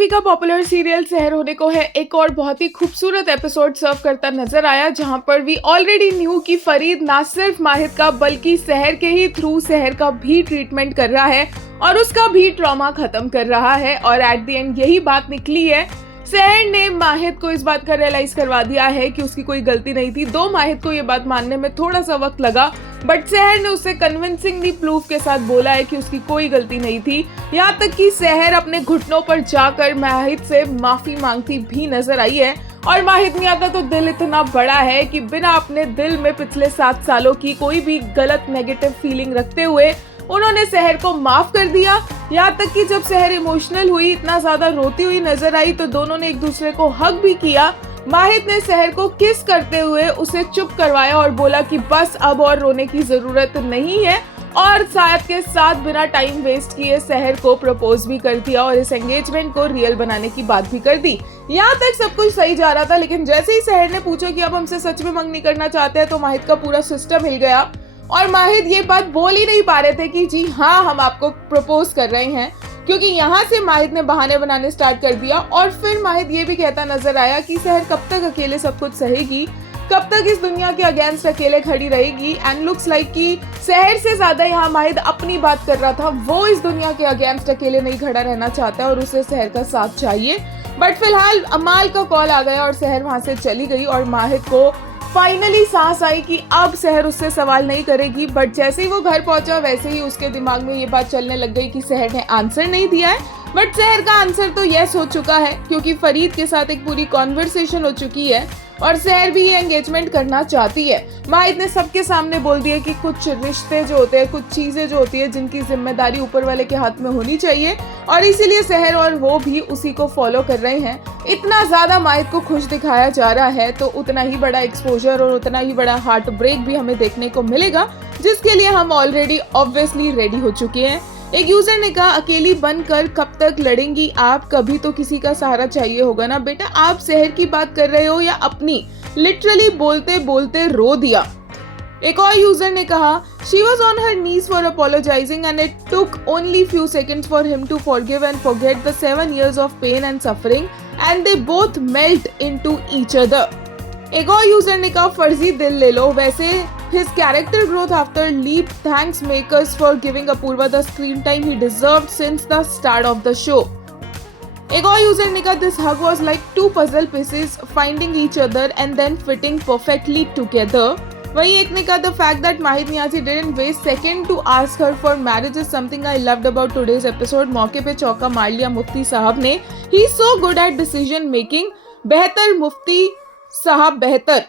TV का popular serial शहर होने को है एक और बहुत ही खूबसूरत एपिसोड सर्व करता नजर आया, जहां पर वी ऑलरेडी न्यू कि फरीद ना सिर्फ माहिद का बल्कि शहर के ही थ्रू शहर का भी ट्रीटमेंट कर रहा है और उसका भी ट्रॉमा खत्म कर रहा है। और एट द एंड यही बात निकली है। शहर ने माहिद को इस बात का रियलाइज करवा दिया है कि उसकी कोई गलती नहीं थी। दो माहिद को ये बात मानने में थोड़ा सा वक्त लगा, बट शहर ने उसे कन्विंसिंगली प्रूफ के साथ बोला है कि उसकी कोई गलती नहीं थी। यहाँ तक कि शहर अपने घुटनों पर जाकर माहिद से माफी मांगती भी नजर आई है। और माहिद मियां का तो दिल इतना बड़ा है कि बिना अपने दिल में पिछले 7 सालों की कोई भी गलत नेगेटिव फीलिंग रखते हुए उन्होंने शहर को माफ कर दिया। यहाँ तक कि जब शहर इमोशनल हुई, इतना ज्यादा रोती हुई नजर आई, तो दोनों ने एक दूसरे को हग भी किया। माहिद ने शहर को किस करते हुए उसे चुप करवाया और बोला कि बस अब और रोने की जरूरत नहीं है, और शायद के साथ बिना टाइम वेस्ट किए शहर को प्रपोज भी कर दिया और इस एंगेजमेंट को रियल बनाने की बात भी कर दी। यहाँ तक सब कुछ सही जा रहा था, लेकिन जैसे ही शहर ने पूछा कि अब हमसे सच में मंगनी करना चाहते हैं, तो माहिद का पूरा सिस्टम हिल गया और माहिद ये बात बोल ही नहीं पा रहे थे कि जी हाँ, हम आपको प्रपोज कर रहे हैं, क्योंकि यहाँ से माहिद ने बहाने बनाने स्टार्ट कर दिया। और फिर माहिद ये भी कहता नजर आया कि शहर कब तक अकेले सब कुछ सहेगी, कब तक इस दुनिया के अगेंस्ट अकेले खड़ी रहेगी। एंड लुक्स लाइक कि शहर से ज्यादा यहाँ माहिद अपनी बात कर रहा था। वो इस दुनिया के अगेंस्ट अकेले नहीं खड़ा रहना चाहता और उसे शहर का साथ चाहिए। बट फिलहाल अमाल का कॉल आ गया और शहर वहां से चली गई और माहिद को फाइनली सांस आई कि अब शहर उससे सवाल नहीं करेगी। बट जैसे ही वो घर पहुंचा, वैसे ही उसके दिमाग में ये बात चलने लग गई कि शहर ने आंसर नहीं दिया है। बट शहर का आंसर तो यस हो चुका है, क्योंकि फरीद के साथ एक पूरी कॉन्वर्सेशन हो चुकी है और शहर भी ये एंगेजमेंट करना चाहती है। माहिद ने सबके सामने बोल दिया कि कुछ रिश्ते जो होते हैं, कुछ चीजें जो होती है, जिनकी जिम्मेदारी ऊपर वाले के हाथ में होनी चाहिए, और इसीलिए शहर और वो भी उसी को फॉलो कर रहे हैं। इतना ज्यादा माहिद को खुश दिखाया जा रहा है, तो उतना ही बड़ा एक्सपोजर और उतना ही बड़ा हार्ट ब्रेक भी हमें देखने को मिलेगा, जिसके लिए हम ऑलरेडी ऑब्वियसली रेडी हो चुके हैं। एक यूजर ने कहा, अकेली बनकर कब तक लड़ेंगी आप, कभी तो किसी का सहारा चाहिए होगा ना। बेटा, आप शहर की बात कर रहे हो या अपनी? लिटरली बोलते बोलते रो दिया। एक और यूजर ने कहा, she was on her knees for apologizing and it took only few seconds for him to forgive and forget the 7 years of pain and suffering and they both melt into each other। एक और user ने कहा, फर्जी दिल ले लो, वैसे his character growth after leap thanks makers for giving Apurva the screen time he deserved since the start of the show। एक और यूजर ने कहा, this hug was like two puzzle pieces finding each other and then fitting perfectly together। वहीं एक ने कहा, the fact that Mahid Niazi didn't waste second to ask her for marriage is something I loved about today's episode। मौके पे चौका मार लिया मुफ्ती साहब ने। He is so good at decision making। बेहतर मुफ्ती साहब बेहतर।